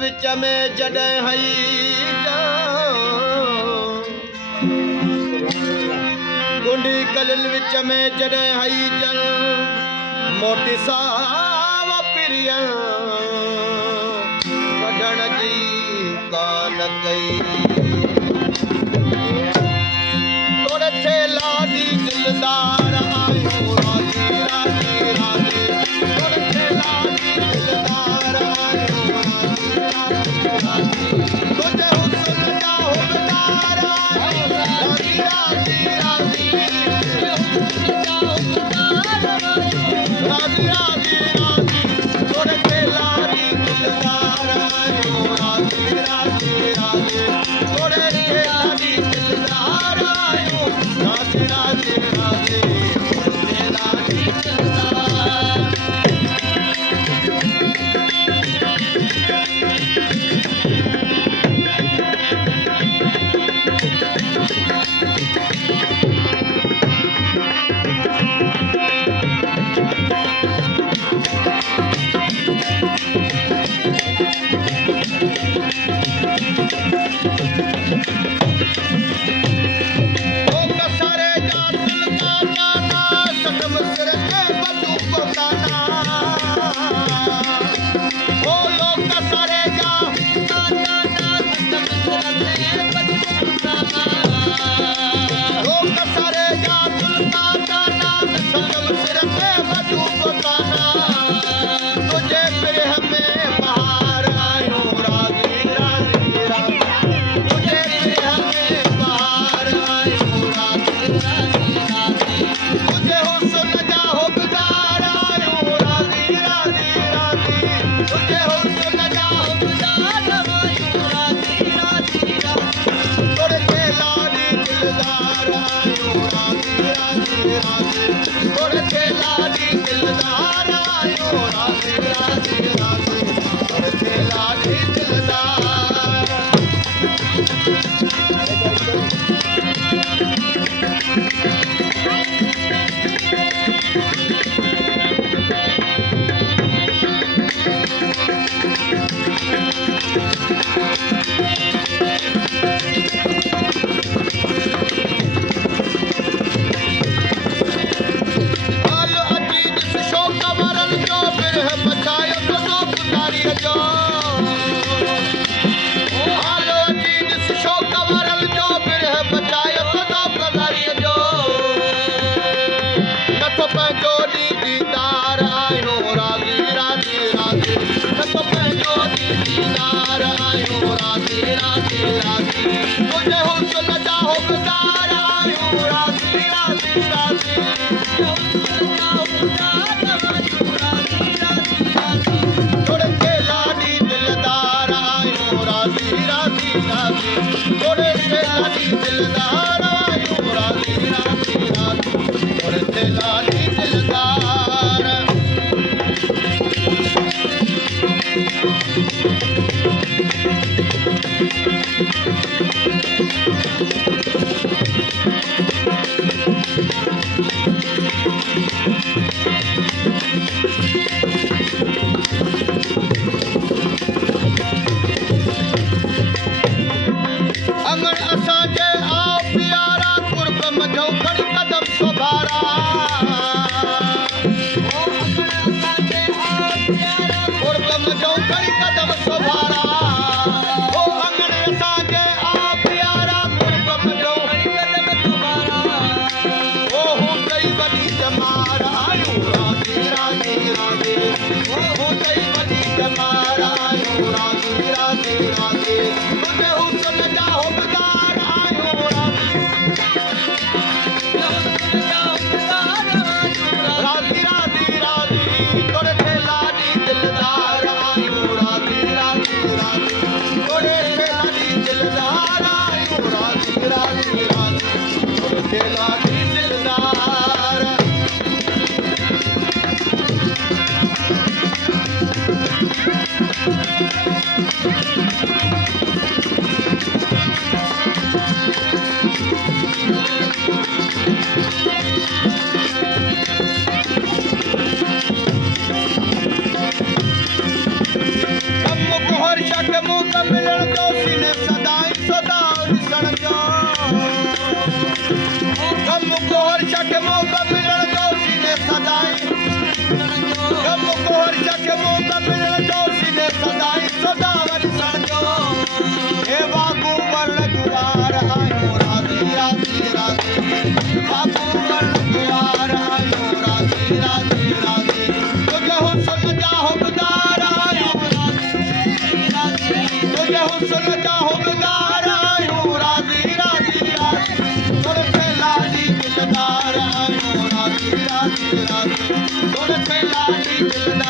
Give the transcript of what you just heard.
विच में जॾहिं हई गुंडी कलिल विच में जॾहिं हई जल मोटी साव पिरिया कढण जी कान कई तोड़े थे लाडी दिलदार आयो राजी राजी राजी तोड़े थे लाडी दिलदार आयो तुझे हुस्न का हुबदार आयो राजी राजी राजी राजी राजी राजी तोड़े थे लाडी दिलदार आयो राजी राजी राजी तोड़े थे लाडी दिलदार आयो राजी राजी राजी तोड़े लाडी दिलदार कदम सुभारा ओ अंगण असांजे सदाई सदावर सड़जो हे बाबू वर्ण जुवार आयो राधे राधे राधे बाबू वर्ण जुवार आयो राधे राधे राधे तुझे हुस्न जा हुकदार आयो राधे राधे तुझे हुस्न जा हुकदार आयो राधे राधे राधे तुर पहला दी दिलदार आयो राधे राधे राधे तुर पहला दी दिलदार